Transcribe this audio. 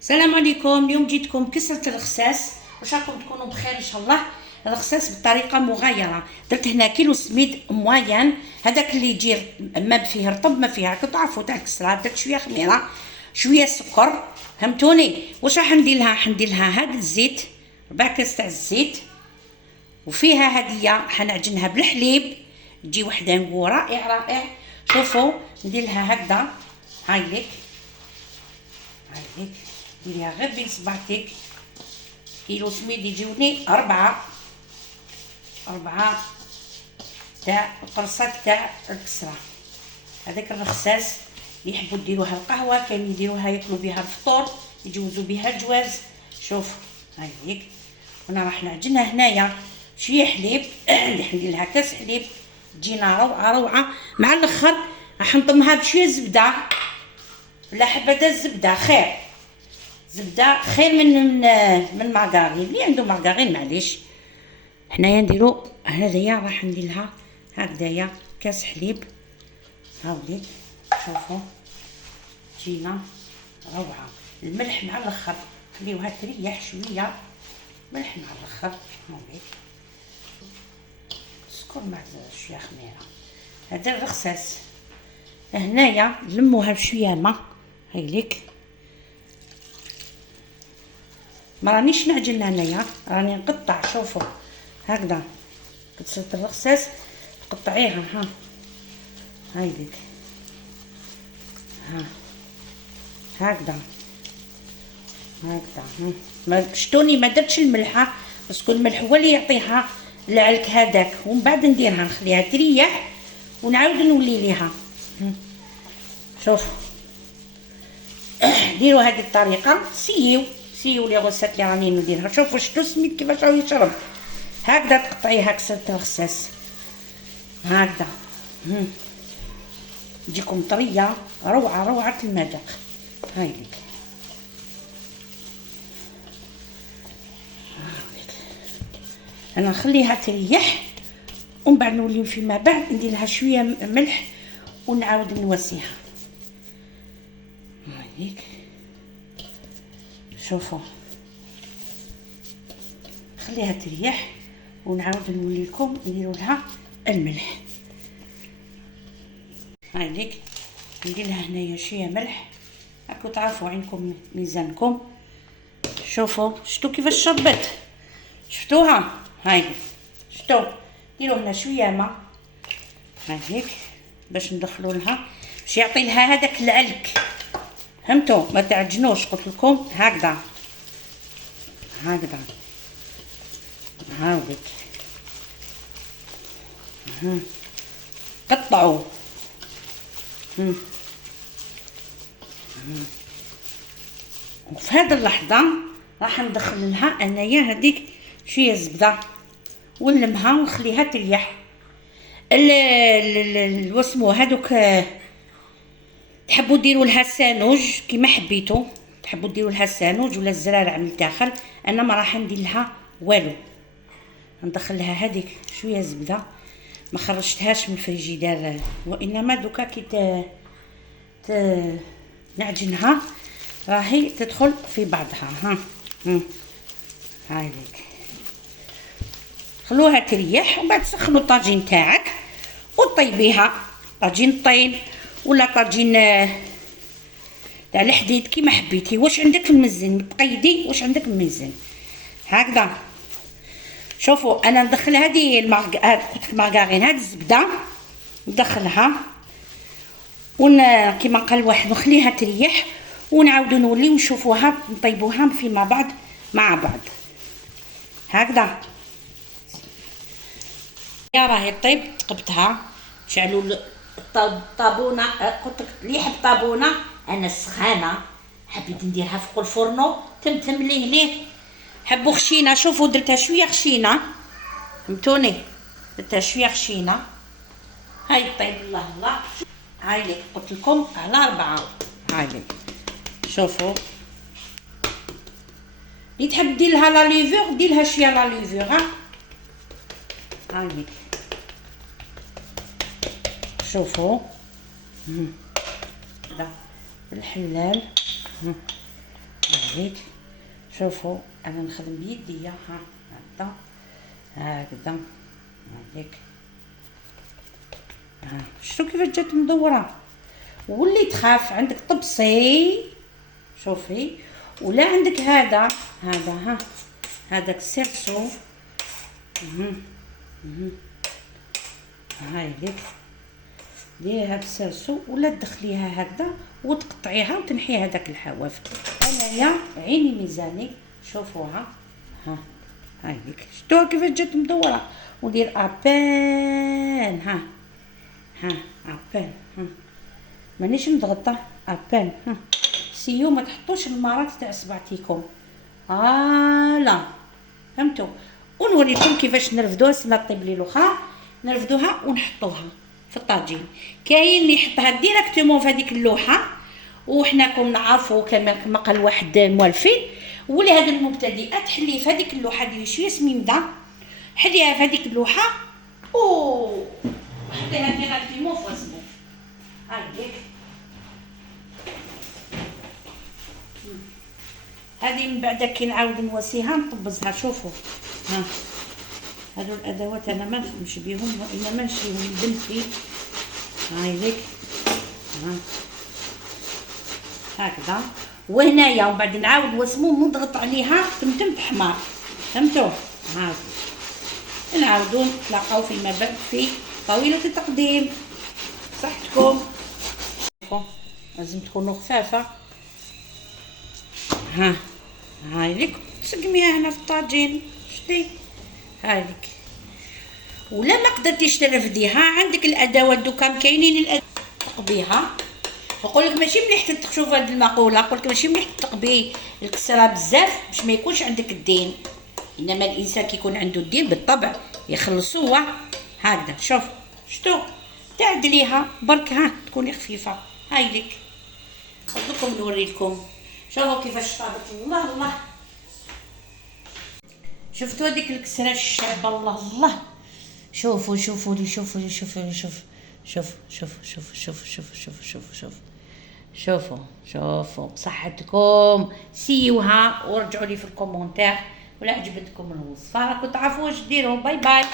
السلام عليكم. اليوم جيتكم كسرة الرخساس. واش راكم تكونوا بخير ان شاء الله. الرخساس بطريقه مغايره. درت هنا كيلو سميد موين، هذاك اللي يجي ما فيه رطب ما فيها تعرفوا تاع الكسره. درت شويه خميره شويه سكر، فهمتوني. واش راح ندير لها؟ حندير لها هاد الزيت، 4 كاس تاع الزيت، وفيها هديه حنعجنها بالحليب تجي وحده نقول رائع رائع. شوفوا ندير لها هكذا، هاي ليك هاي ديريها غير بين صباعتك. كيلو سميد يجيوني أربعة تاع القرصات تاع الكسرة. هذاك الرخساس اللي يحبوا ديروها القهوة، كاين يديروها ياكلوا بها الفطور، يجوزوا بها الجواز. شوف هاي هيك. وانا راح نعجنها هنايا شويه حليب اللي حندير لها كاس حليب تجينا روعه روعه. مع الاخر راح نطمها بشويه زبده، ولا حبه الزبده خير، زبده خير من مارغارين. اللي عنده مارغارين معليش. حنايا نديرو هذيا، راح ندير لها هكذايا كاس حليب. هاوليك شوفوا تجينا روعه. الملح مع الاخر، خليوها تريح شويه، ملح مع الاخر. هاوليك سكر مع شويه خميره. هذا الرخساس هنايا لموها بشويه ما، هايليك. ما رانيش نعجن هنايا، راني نقطع. شوفوا هكذا كتسة الرخساس تقطعيها. ها هايليك، ها هكذا ما شتوني ما درتش الملحه، باسكو الملح هو اللي يعطيها العلك هذاك. ومن بعد نديرها نخليها تريح ونعاود نولي ليها. شوف ديروا هذه الطريقه، سيو لي غسات اللي راني نديرها. شوفوا شتو سميت كيفاش راه يشرب. هكذا تقطعيها كسرة الرخساس هكذا، تجيكم طريه روعه روعه المذاق. هايليك انا نخليها تريح، ومن بعد نولي فيما بعد ندير لها شويه ملح ونعاود نوسيها. هايليك شوفوا خليها تريح ونعاود نولي لكم نديروا لها الملح. هايليك ندير لها هنايا شويه ملح، راكو تعرفوا عندكم ميزانكم. شوفوا شفتوا كيفاش شربت، شفتوها؟ هاي شفتوا. نديروا هنا شويه ماء هايليك باش ندخلوا لها، باش يعطي لها هذاك العلك. فهمتوا؟ ما تعجنوش، قلت لكم هكذا هاوليك. قطعوا. وفي هذه اللحظه راح ندخل لها انايا هذيك شويه زبده ونلمها ونخليها تريح. واسمو هذوك تحبوا ديروا لها سانوج كيما حبيتوا، تحبوا ديروا لها سانوج ولا الزرارع من الداخل. انا ما راح ندير لها والو، ندخل لها هذيك شويه زبده، ما خرجتهاش من الفريجيدار، وانما دوكا كي نعجنها راهي تدخل في بعضها. ها هايليك خلوها تريح، ومن بعد سخنوا الطاجين تاعك وطيبيها طاجين طين ولا طاجين تاع الحديد كيما حبيتي. واش عندك في المزن بقيدي، واش عندك الميزان هكذا. شوفوا انا ندخل هذه المارغرين، هذه الزبده ندخلها كيما قال واحد نخليها تريح، ونعاودو نوليو نشوفوها نطيبوها فيما بعد مع بعض هكذا. يا راهي طيب تقبتها. شعلوا الطابونه، قلت لك اللي يحب طابونه انا السخانه حبيت نديرها فوق الفرنو تمتم ليه. حبوا خشينه، شوفوا درتها شويه خشينه، فهمتوني، درتها شويه خشينه. هاي طيب الله الله. هاي لي قلت لكم على 4. هاي لي شوفوا اللي تحب دير لها لا ليفور دير لها شويه لا ليفور. هاي لي شوفوا هذا الحلال هيك شوفوا انا نخدم بيديا. ها هكذا هيك. شفتوا كيفاش جات مدوره. واللي تخاف عندك طبسي شوفي، ولا عندك هذا ها هذاك السيرسو. هاي ليك ديريها بسرسو ولا تدخليها هكذا وتقطعيها وتنحي هذاك الحواف. انايا عيني ميزاني شوفوها. هاي ليك شفتوها كيفاش جات مدوره. وندير ابان. ابان مانيش مضغطه ابان. سيو ما تحطوش المرات تاع صبعتيكم. لا فهمتوا. ونوريكم كيفاش نرفدوها. سنطيب لي الاخرى نرفدوها ونحطوها في الطاجين. كاين اللي يحطها ديريكتومون في هذيك اللوحه، وحنا كون نعرفوا كما قال واحد موالفين. واللي هاد المبتدئات حليه في هذيك اللوحه، ديري شويه سميمده حليها في هذيك اللوحه حطيها ديريكتومون في واسمو. هايك هذه من بعد كي نعاود نواسيها نطبزها. شوفوا هادو الادوات انا ما نخدمش بيهم وانما نشريهم بنتي. هايليك هكذا. وهنايا ومن بعد نعاود نوسمو نضغط عليها تمتم تحمر. فهمتوا. نعاودو نتلاقاو فيما بعد في طاولة التقديم. صحتكم. لازم تكونوا خفافه. هايليك تسقميها هنا في الطاجين. شتي هايليك. ولا ما قدرتيش ترفديها عندك الادوات دوكا كاينين الادوات تقبيها. نقولك ماشي مليح تشوف هاد المقوله، نقولك ماشي مليح تقبي الكسره بزاف باش ما يكونش عندك الدين. انما الانسان كيكون عنده الدين بالطبع يخلصوه هكذا. شوف شتو تعدليها برك تكوني خفيفه. هايليك خذوكم نوريلكم. شوفوا كيفاش طابت. الله شفتوا هذيك الكسره الشابه. الله شوفوا لي شوفوا بصحتكم. سيوها ورجعوا لي في الكومونتير ولا عجبتكم الوصفه. راكم تعرفوا واش ديروا. باي باي.